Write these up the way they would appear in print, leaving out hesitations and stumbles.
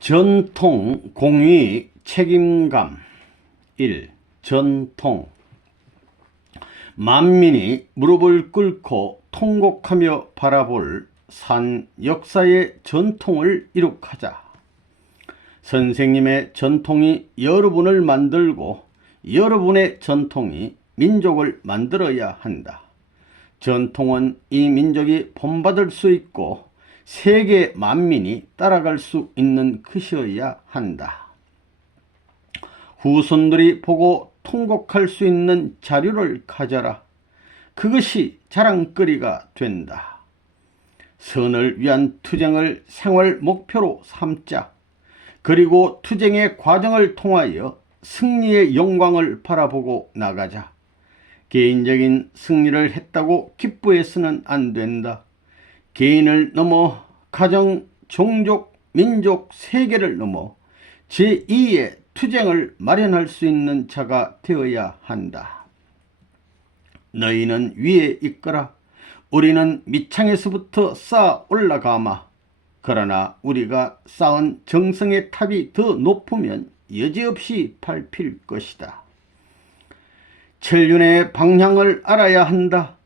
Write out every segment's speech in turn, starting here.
전통, 공의, 책임감. 1. 전통. 만민이 무릎을 꿇고 통곡하며 바라볼 산 역사의 전통을 이룩하자. 선생님의 전통이 여러분을 만들고 여러분의 전통이 민족을 만들어야 한다. 전통은 이 민족이 본받을 수 있고 세계 만민이 따라갈 수 있는 것이어야 한다. 후손들이 보고 통곡할 수 있는 자료를 가져라. 그것이 자랑거리가 된다. 선을 위한 투쟁을 생활 목표로 삼자. 그리고 투쟁의 과정을 통하여 승리의 영광을 바라보고 나가자. 개인적인 승리를 했다고 기뻐해서는 안 된다. 개인을 넘어 가정, 종족, 민족, 세계를 넘어 제2의 투쟁을 마련할 수 있는 자가 되어야 한다. 너희는 위에 있거라. 우리는 밑창에서부터 쌓아 올라가마. 그러나 우리가 쌓은 정성의 탑이 더 높으면 여지없이 밟힐 것이다. 천륜의 방향을 알아야 한다.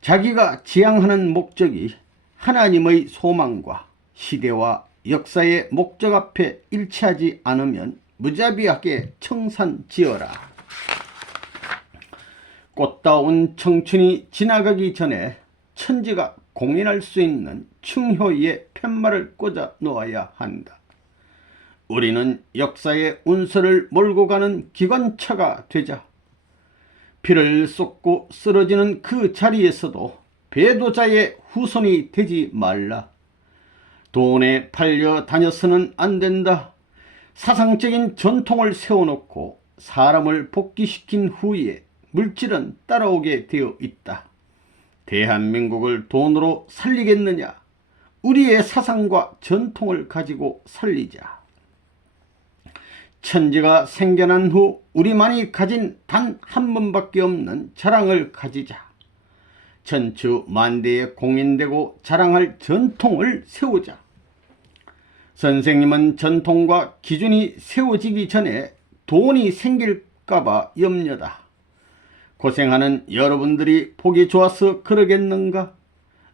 자기가 지향하는 목적이 하나님의 소망과 시대와 역사의 목적 앞에 일치하지 않으면 무자비하게 청산지어라. 꽃다운 청춘이 지나가기 전에 천지가 공인할 수 있는 충효의 팻말을 꽂아 놓아야 한다. 우리는 역사의 운선을 몰고 가는 기관차가 되자. 피를 쏟고 쓰러지는 그 자리에서도 배도자의 후손이 되지 말라. 돈에 팔려 다녀서는 안 된다. 사상적인 전통을 세워놓고 사람을 복귀시킨 후에 물질은 따라오게 되어 있다. 대한민국을 돈으로 살리겠느냐? 우리의 사상과 전통을 가지고 살리자. 천지가 생겨난 후 우리만이 가진 단 한 번밖에 없는 자랑을 가지자. 천추만대에 공인되고 자랑할 전통을 세우자. 선생님은 전통과 기준이 세워지기 전에 돈이 생길까봐 염려다. 고생하는 여러분들이 보기 좋아서 그러겠는가?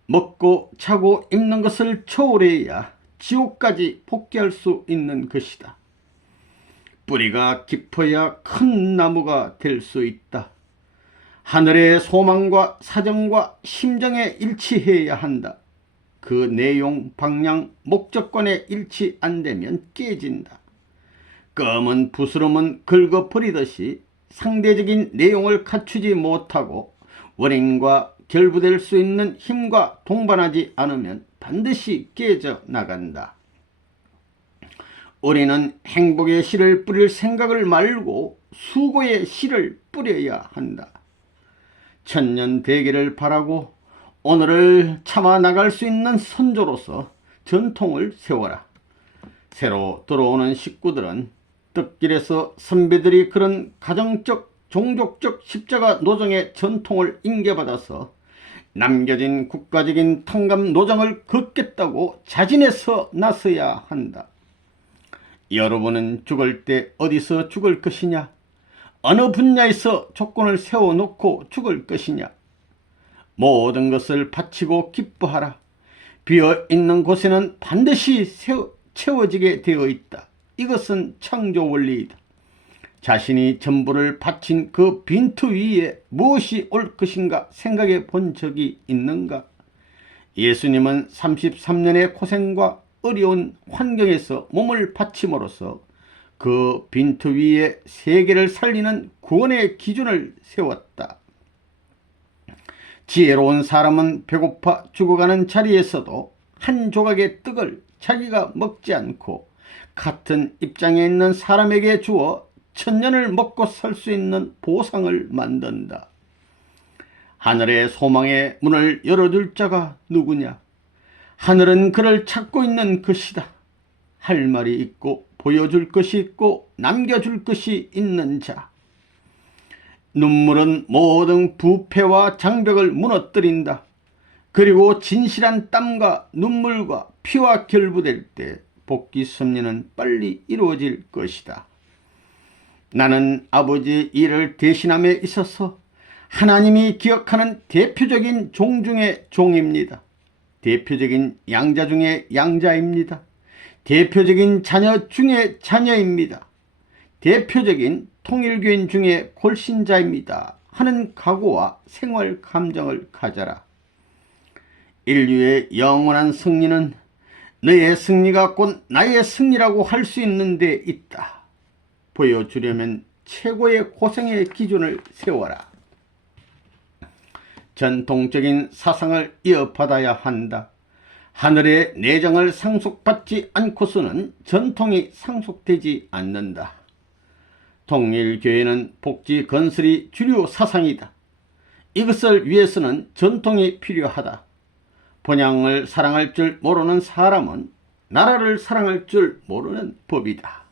먹고 자고 입는 것을 초월해야 지옥까지 복귀할 수 있는 것이다. 뿌리가 깊어야 큰 나무가 될 수 있다. 하늘의 소망과 사정과 심정에 일치해야 한다. 그 내용, 방향, 목적권에 일치 안 되면 깨진다. 검은 부스럼은 긁어버리듯이 상대적인 내용을 갖추지 못하고 원인과 결부될 수 있는 힘과 동반하지 않으면 반드시 깨져 나간다. 우리는 행복의 씨를 뿌릴 생각을 말고 수고의 씨를 뿌려야 한다. 천년대계를 바라고 오늘을 참아 나갈 수 있는 선조로서 전통을 세워라. 새로 들어오는 식구들은 뜻길에서 선배들이 그런 가정적, 종족적 십자가 노정의 전통을 인계받아서 남겨진 국가적인 탕감 노정을 걷겠다고 자진해서 나서야 한다. 여러분은 죽을 때 어디서 죽을 것이냐? 어느 분야에서 조건을 세워놓고 죽을 것이냐? 모든 것을 바치고 기뻐하라. 비어있는 곳에는 반드시 채워지게 되어 있다. 이것은 창조 원리이다. 자신이 전부를 바친 그 빈투 위에 무엇이 올 것인가 생각해 본 적이 있는가? 예수님은 33년의 고생과 어려운 환경에서 몸을 바침으로써 그 빈투 위에 세계를 살리는 구원의 기준을 세웠다. 지혜로운 사람은 배고파 죽어가는 자리에서도 한 조각의 떡을 자기가 먹지 않고 같은 입장에 있는 사람에게 주어 천년을 먹고 살 수 있는 보상을 만든다. 하늘의 소망의 문을 열어줄 자가 누구냐? 하늘은 그를 찾고 있는 것이다. 할 말이 있고 보여줄 것이 있고 남겨줄 것이 있는 자. 눈물은 모든 부패와 장벽을 무너뜨린다. 그리고 진실한 땀과 눈물과 피와 결부될 때 복귀 섭리는 빨리 이루어질 것이다. 나는 아버지의 일을 대신함에 있어서 하나님이 기억하는 대표적인 종 중의 종입니다. 대표적인 양자 중의 양자입니다. 대표적인 자녀 중의 자녀입니다. 대표적인 통일교인 중의 골신자입니다. 하는 각오와 생활 감정을 가져라. 인류의 영원한 승리는 너의 승리가 곧 나의 승리라고 할 수 있는 데 있다. 보여주려면 최고의 고생의 기준을 세워라. 전통적인 사상을 이어받아야 한다. 하늘의 내정을 상속받지 않고서는 전통이 상속되지 않는다. 통일교회는 복지 건설이 주류 사상이다. 이것을 위해서는 전통이 필요하다. 본향을 사랑할 줄 모르는 사람은 나라를 사랑할 줄 모르는 법이다.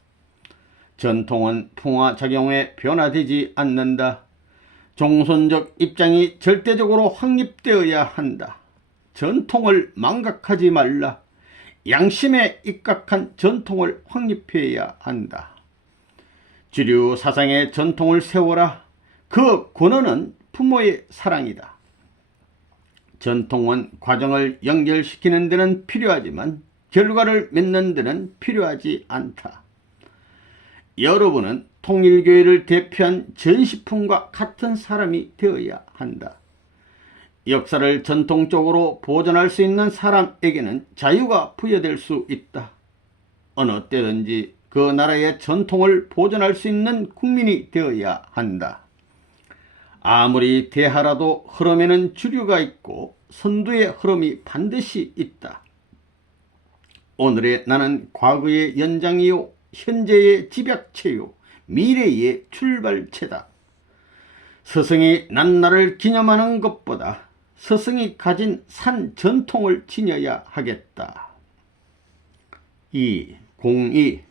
전통은 풍화작용에 변화되지 않는다. 종손적 입장이 절대적으로 확립되어야 한다. 전통을 망각하지 말라. 양심에 입각한 전통을 확립해야 한다. 주류 사상의 전통을 세워라. 그 근원은 부모의 사랑이다. 전통은 과정을 연결시키는 데는 필요하지만 결과를 맺는 데는 필요하지 않다. 여러분은 통일교회를 대표한 전시품과 같은 사람이 되어야 한다. 역사를 전통적으로 보존할 수 있는 사람에게는 자유가 부여될 수 있다. 어느 때든지 그 나라의 전통을 보존할 수 있는 국민이 되어야 한다. 아무리 대하라도 흐름에는 주류가 있고 선두의 흐름이 반드시 있다. 오늘의 나는 과거의 연장이요 현재의 집약체요 미래의 출발체다. 스승이 난 나를 기념하는 것보다 스승이 가진 산 전통을 지녀야 하겠다. 2. 공의.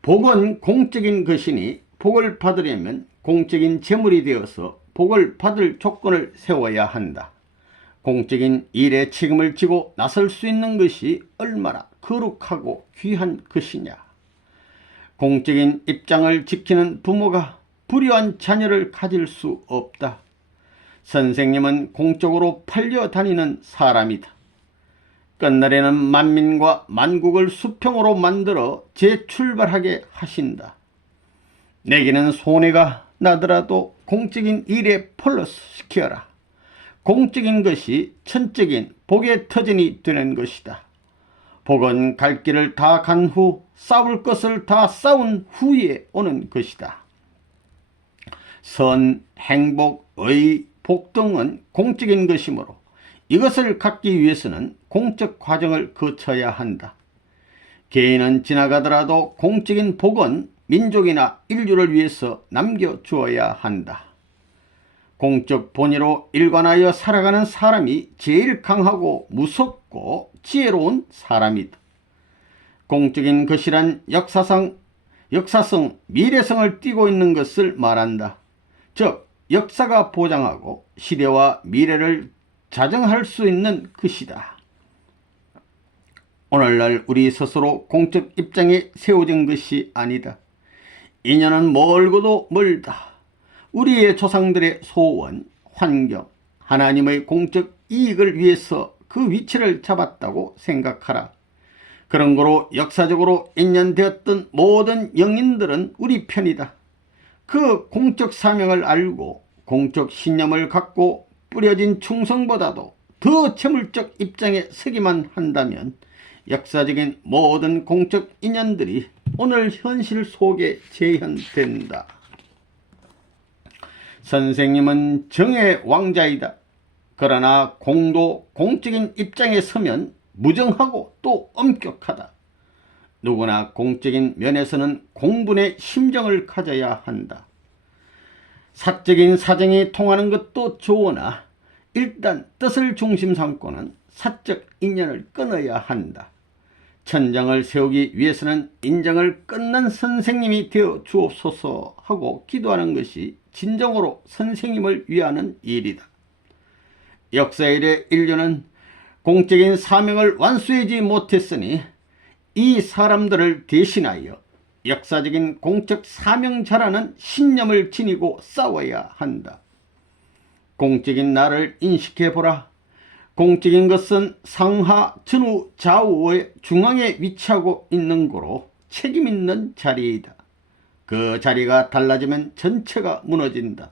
복은 공적인 것이니 복을 받으려면 공적인 재물이 되어서 복을 받을 조건을 세워야 한다. 공적인 일에 책임을 지고 나설 수 있는 것이 얼마나 거룩하고 귀한 것이냐. 공적인 입장을 지키는 부모가 불효한 자녀를 가질 수 없다. 선생님은 공적으로 팔려다니는 사람이다. 끝날에는 만민과 만국을 수평으로 만들어 재출발하게 하신다. 내게는 손해가 나더라도 공적인 일에 플러스 시켜라. 공적인 것이 천적인 복의 터전이 되는 것이다. 복은 갈 길을 다 간 후 싸울 것을 다 싸운 후에 오는 것이다. 선, 행복, 의, 복 등은 공적인 것이므로 이것을 갖기 위해서는 공적 과정을 거쳐야 한다. 개인은 지나가더라도 공적인 복은 민족이나 인류를 위해서 남겨주어야 한다. 공적 본의로 일관하여 살아가는 사람이 제일 강하고 무섭고 지혜로운 사람이다. 공적인 것이란 역사성, 미래성을 띠고 있는 것을 말한다. 즉 역사가 보장하고 시대와 미래를 자정할 수 있는 것이다. 오늘날 우리 스스로 공적 입장에 세워진 것이 아니다. 인연은 멀고도 멀다. 우리의 조상들의 소원, 환경, 하나님의 공적 이익을 위해서 그 위치를 잡았다고 생각하라. 그런 거로 역사적으로 인연되었던 모든 영인들은 우리 편이다. 그 공적 사명을 알고 공적 신념을 갖고 뿌려진 충성보다도 더 재물적 입장에 서기만 한다면 역사적인 모든 공적 인연들이 오늘 현실 속에 재현된다. 선생님은 정의 왕자이다. 그러나 공적인 입장에 서면 무정하고 또 엄격하다. 누구나 공적인 면에서는 공분의 심정을 가져야 한다. 사적인 사정이 통하는 것도 좋으나 일단 뜻을 중심 삼고는 사적 인연을 끊어야 한다. 천장을 세우기 위해서는 인정을 끊는 선생님이 되어 주옵소서 하고 기도하는 것이 진정으로 선생님을 위하는 일이다. 역사 이래 인류는 공적인 사명을 완수하지 못했으니 이 사람들을 대신하여 역사적인 공적 사명자라는 신념을 지니고 싸워야 한다. 공적인 나를 인식해보라. 공적인 것은 상하, 전후, 좌우의 중앙에 위치하고 있는 거로 책임있는 자리이다. 그 자리가 달라지면 전체가 무너진다.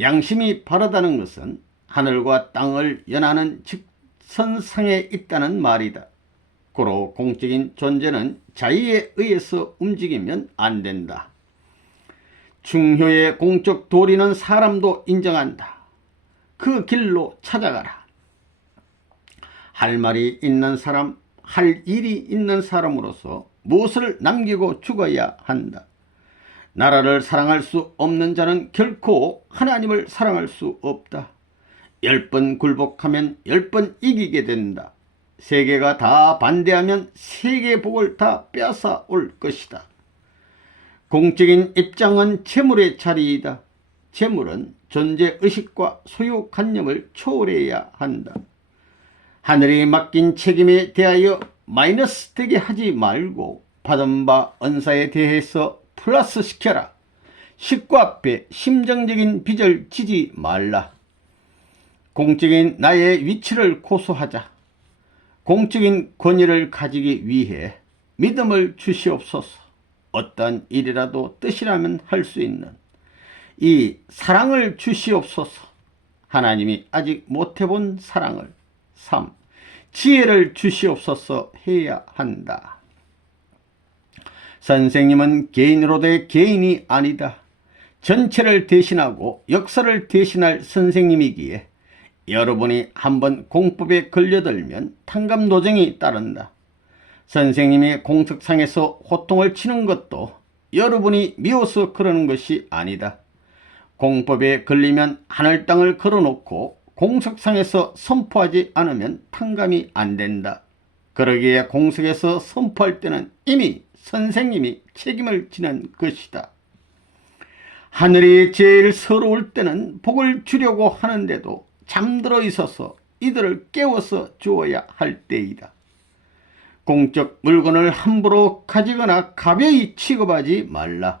양심이 바르다는 것은 하늘과 땅을 연하는 직선상에 있다는 말이다. 고로 공적인 존재는 자의에 의해서 움직이면 안 된다. 중효의 공적 도리는 사람도 인정한다. 그 길로 찾아가라. 할 말이 있는 사람, 할 일이 있는 사람으로서 무엇을 남기고 죽어야 한다. 나라를 사랑할 수 없는 자는 결코 하나님을 사랑할 수 없다. 10번 굴복하면 10번 이기게 된다. 세계가 다 반대하면 세계의 복을 다 빼앗아 올 것이다. 공적인 입장은 재물의 자리이다. 재물은 존재의식과 소유관념을 초월해야 한다. 하늘이 맡긴 책임에 대하여 마이너스 되게 하지 말고 받은 바 은사에 대해서 플러스 시켜라. 식구 앞에 심정적인 빚을 지지 말라. 공적인 나의 위치를 고수하자. 공적인 권위를 가지기 위해 믿음을 주시옵소서. 어떠한 일이라도 뜻이라면 할 수 있는 이 사랑을 주시옵소서. 하나님이 아직 못해본 사랑을. 3. 지혜를 주시옵소서 해야 한다. 선생님은 개인으로의 개인이 아니다. 전체를 대신하고 역사를 대신할 선생님이기에 여러분이 한번 공법에 걸려들면 탕감노정이 따른다. 선생님이 공석상에서 호통을 치는 것도 여러분이 미워서 그러는 것이 아니다. 공법에 걸리면 하늘 땅을 걸어놓고 공석상에서 선포하지 않으면 탕감이 안 된다. 그러기에 공석에서 선포할 때는 이미 선생님이 책임을 지는 것이다. 하늘이 제일 서러울 때는 복을 주려고 하는데도 잠들어 있어서 이들을 깨워서 주어야 할 때이다. 공적 물건을 함부로 가지거나 가벼이 취급하지 말라.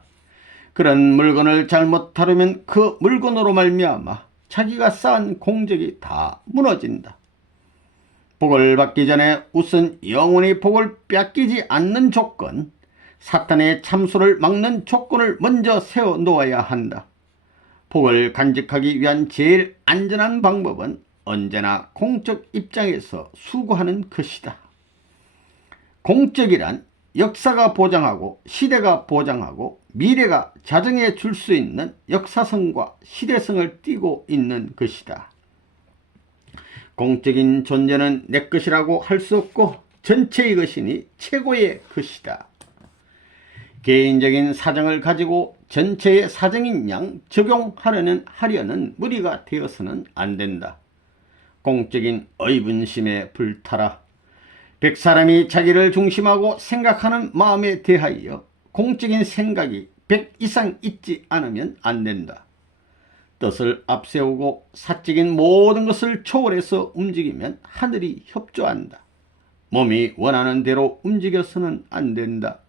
그런 물건을 잘못 다루면 그 물건으로 말미암아 자기가 쌓은 공적이 다 무너진다. 복을 받기 전에 우선 영원히 복을 뺏기지 않는 조건, 사탄의 참수를 막는 조건을 먼저 세워 놓아야 한다. 복을 간직하기 위한 제일 안전한 방법은 언제나 공적 입장에서 수고하는 것이다. 공적이란 역사가 보장하고 시대가 보장하고 미래가 자정해 줄 수 있는 역사성과 시대성을 띠고 있는 것이다. 공적인 존재는 내 것이라고 할 수 없고 전체의 것이니 최고의 것이다. 개인적인 사정을 가지고 전체의 사정인 양 적용하려는 무리가 되어서는 안 된다. 공적인 의분심에 불타라. 100사람이 자기를 중심하고 생각하는 마음에 대하여 공적인 생각이 100 이상 있지 않으면 안 된다. 뜻을 앞세우고 사적인 모든 것을 초월해서 움직이면 하늘이 협조한다. 몸이 원하는 대로 움직여서는 안 된다.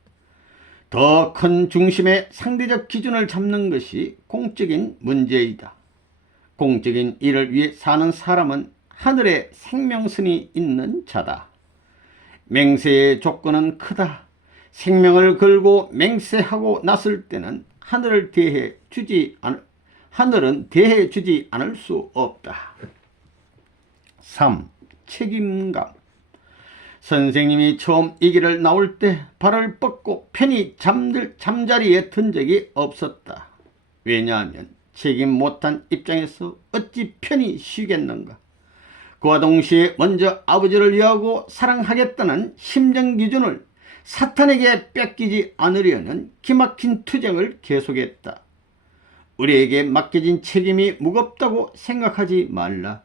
더 큰 중심의 상대적 기준을 잡는 것이 공적인 문제이다. 공적인 일을 위해 사는 사람은 하늘에 생명선이 있는 자다. 맹세의 조건은 크다. 생명을 걸고 맹세하고 났을 때는 하늘은 대해 주지 않을 수 없다. 3. 책임감. 선생님이 처음 이 길을 나올 때 발을 뻗고 편히 잠자리에 든 적이 없었다. 왜냐하면 책임 못한 입장에서 어찌 편히 쉬겠는가. 그와 동시에 먼저 아버지를 위하고 사랑하겠다는 심정 기준을 사탄에게 뺏기지 않으려는 기막힌 투쟁을 계속했다. 우리에게 맡겨진 책임이 무겁다고 생각하지 말라.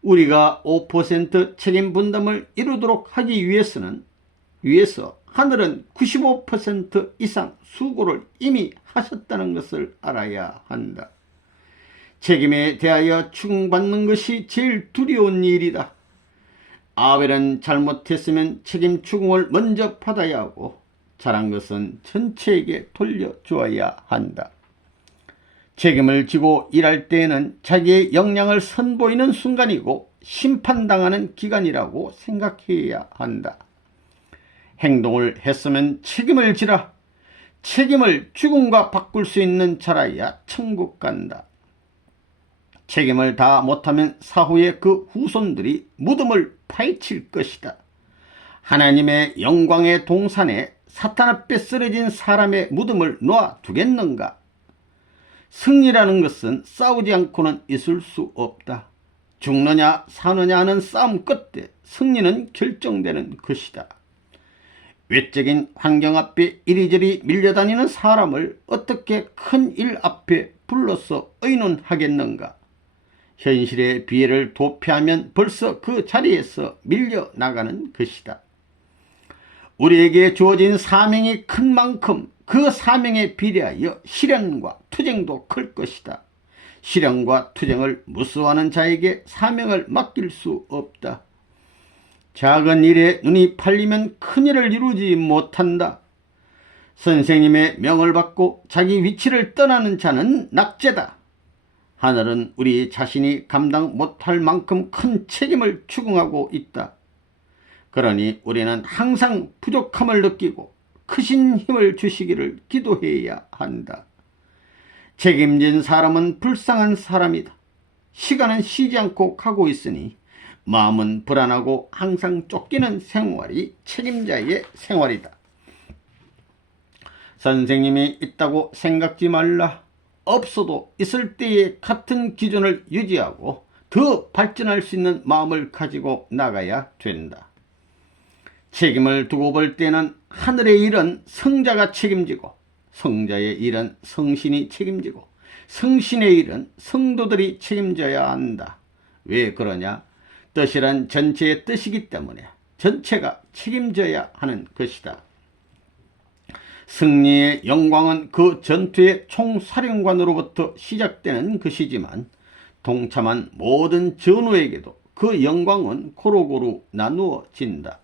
우리가 5% 책임 분담을 이루도록 하기 위해서 하늘은 95% 이상 수고를 이미 하셨다는 것을 알아야 한다. 책임에 대하여 추궁받는 것이 제일 두려운 일이다. 아벨은 잘못했으면 책임 추궁을 먼저 받아야 하고 잘한 것은 전체에게 돌려주어야 한다. 책임을 지고 일할 때에는 자기의 역량을 선보이는 순간이고 심판당하는 기간이라고 생각해야 한다. 행동을 했으면 책임을 지라. 책임을 죽음과 바꿀 수 있는 자라야 천국 간다. 책임을 다 못하면 사후에 그 후손들이 무덤을 파헤칠 것이다. 하나님의 영광의 동산에 사탄 앞에 쓰러진 사람의 무덤을 놓아두겠는가? 승리라는 것은 싸우지 않고는 있을 수 없다. 죽느냐 사느냐 하는 싸움 끝에 승리는 결정되는 것이다. 외적인 환경 앞에 이리저리 밀려다니는 사람을 어떻게 큰 일 앞에 불러서 의논하겠는가? 현실의 비애를 도피하면 벌써 그 자리에서 밀려나가는 것이다. 우리에게 주어진 사명이 큰 만큼 그 사명에 비례하여 시련과 투쟁도 클 것이다. 시련과 투쟁을 무수하는 자에게 사명을 맡길 수 없다. 작은 일에 눈이 팔리면 큰 일을 이루지 못한다. 선생님의 명을 받고 자기 위치를 떠나는 자는 낙제다. 하늘은 우리 자신이 감당 못할 만큼 큰 책임을 추궁하고 있다. 그러니 우리는 항상 부족함을 느끼고 크신 힘을 주시기를 기도해야 한다. 책임진 사람은 불쌍한 사람이다. 시간은 쉬지 않고 가고 있으니 마음은 불안하고 항상 쫓기는 생활이 책임자의 생활이다. 선생님이 있다고 생각지 말라. 없어도 있을 때의 같은 기준을 유지하고 더 발전할 수 있는 마음을 가지고 나가야 된다. 책임을 두고 볼 때는 하늘의 일은 성자가 책임지고 성자의 일은 성신이 책임지고 성신의 일은 성도들이 책임져야 한다. 왜 그러냐? 뜻이란 전체의 뜻이기 때문에 전체가 책임져야 하는 것이다. 승리의 영광은 그 전투의 총사령관으로부터 시작되는 것이지만 동참한 모든 전우에게도 그 영광은 고루고루 나누어진다.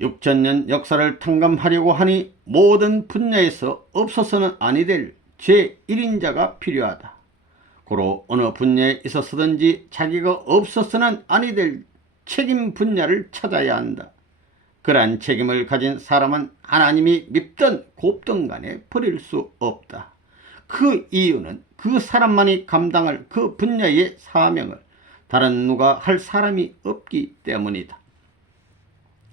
6000년 역사를 탕감하려고 하니 모든 분야에서 없어서는 아니 될 제1인자가 필요하다. 고로 어느 분야에 있어서든지 자기가 없어서는 아니 될 책임 분야를 찾아야 한다. 그러한 책임을 가진 사람은 하나님이 밉든 곱든 간에 버릴 수 없다. 그 이유는 그 사람만이 감당할 그 분야의 사명을 다른 누가 할 사람이 없기 때문이다.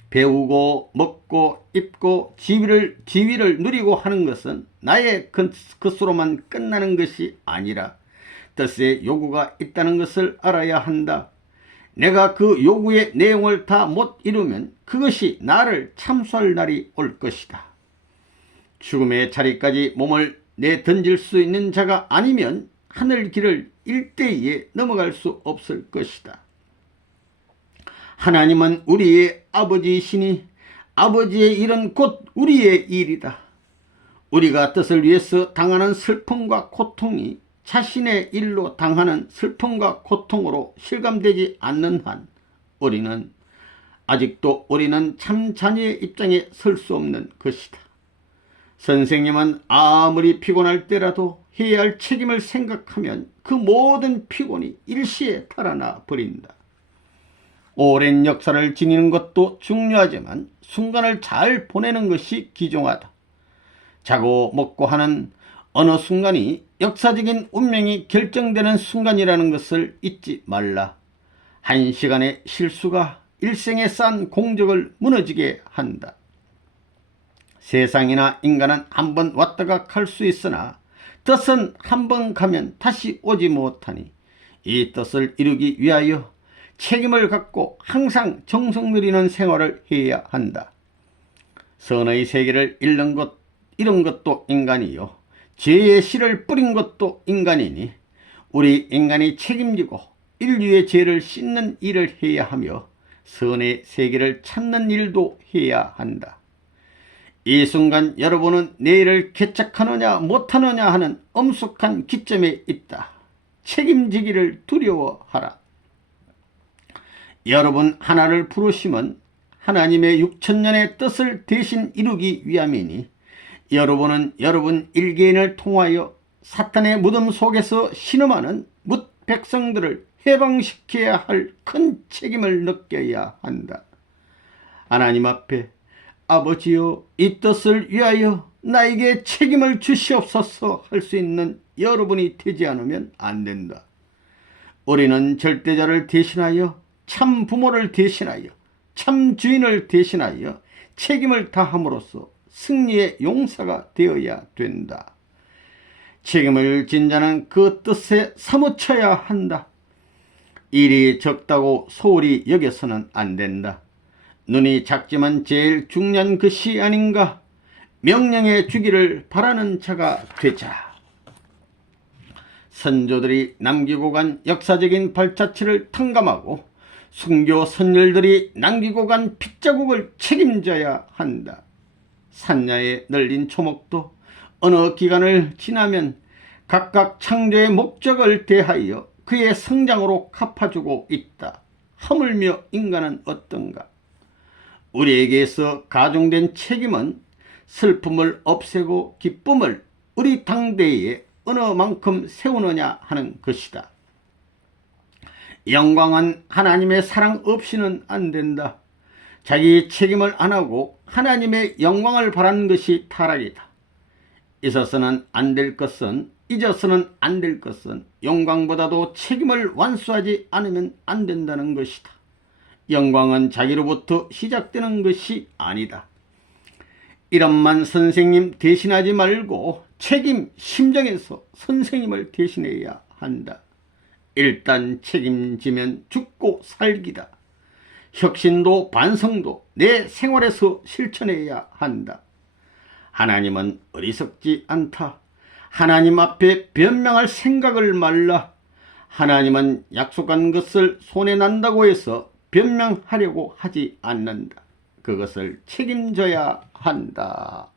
배우고 먹고 입고 지위를 누리고 하는 것은 나의 것으로만 끝나는 것이 아니라 뜻의 요구가 있다는 것을 알아야 한다. 내가 그 요구의 내용을 다 못 이루면 그것이 나를 참수할 날이 올 것이다. 죽음의 자리까지 몸을 내던질 수 있는 자가 아니면 하늘 길을 일대에 넘어갈 수 없을 것이다. 하나님은 우리의 아버지이시니 아버지의 일은 곧 우리의 일이다. 우리가 뜻을 위해서 당하는 슬픔과 고통이 자신의 일로 당하는 슬픔과 고통으로 실감되지 않는 한 우리는 참 자녀의 입장에 설 수 없는 것이다. 선생님은 아무리 피곤할 때라도 해야 할 책임을 생각하면 그 모든 피곤이 일시에 달아나 버린다. 오랜 역사를 지니는 것도 중요하지만 순간을 잘 보내는 것이 귀중하다. 자고 먹고 하는 어느 순간이 역사적인 운명이 결정되는 순간이라는 것을 잊지 말라. 한 시간의 실수가 일생에 쌓은 공적을 무너지게 한다. 세상이나 인간은 한 번 왔다가 갈 수 있으나 뜻은 한 번 가면 다시 오지 못하니 이 뜻을 이루기 위하여 책임을 갖고 항상 정성 누리는 생활을 해야 한다. 선의 세계를 잃은 것도 인간이요 죄의 씨를 뿌린 것도 인간이니 우리 인간이 책임지고 인류의 죄를 씻는 일을 해야 하며 선의 세계를 찾는 일도 해야 한다. 이 순간 여러분은 내일을 개척하느냐 못하느냐 하는 엄숙한 기점에 있다. 책임지기를 두려워하라. 여러분 하나를 부르심은 하나님의 6천년의 뜻을 대신 이루기 위함이니 여러분은 여러분 일개인을 통하여 사탄의 무덤 속에서 신음하는 뭇 백성들을 해방시켜야 할 큰 책임을 느껴야 한다. 하나님 앞에 아버지여 이 뜻을 위하여 나에게 책임을 주시옵소서 할 수 있는 여러분이 되지 않으면 안 된다. 우리는 절대자를 대신하여 참 부모를 대신하여 참 주인을 대신하여 책임을 다함으로써 승리의 용사가 되어야 된다. 책임을 진 자는 그 뜻에 사무쳐야 한다. 일이 적다고 소홀히 여겨서는 안 된다. 눈이 작지만 제일 중요한 것이 아닌가. 명령해 주기를 바라는 자가 되자. 선조들이 남기고 간 역사적인 발자취를 탕감하고 순교 선열들이 남기고 간 핏자국을 책임져야 한다. 산야에 널린 초목도 어느 기간을 지나면 각각 창조의 목적을 대하여 그의 성장으로 갚아주고 있다. 하물며 인간은 어떤가? 우리에게서 가중된 책임은 슬픔을 없애고 기쁨을 우리 당대에 어느 만큼 세우느냐 하는 것이다. 영광은 하나님의 사랑 없이는 안 된다. 자기 책임을 안 하고 하나님의 영광을 바라는 것이 타락이다. 있어서는 안 될 것은 잊어서는 안 될 것은 영광보다도 책임을 완수하지 않으면 안 된다는 것이다. 영광은 자기로부터 시작되는 것이 아니다. 이런만 선생님 대신하지 말고 책임 심정에서 선생님을 대신해야 한다. 일단 책임지면 죽고 살기다. 혁신도 반성도 내 생활에서 실천해야 한다. 하나님은 어리석지 않다. 하나님 앞에 변명할 생각을 말라. 하나님은 약속한 것을 손에 난다고 해서 변명하려고 하지 않는다. 그것을 책임져야 한다.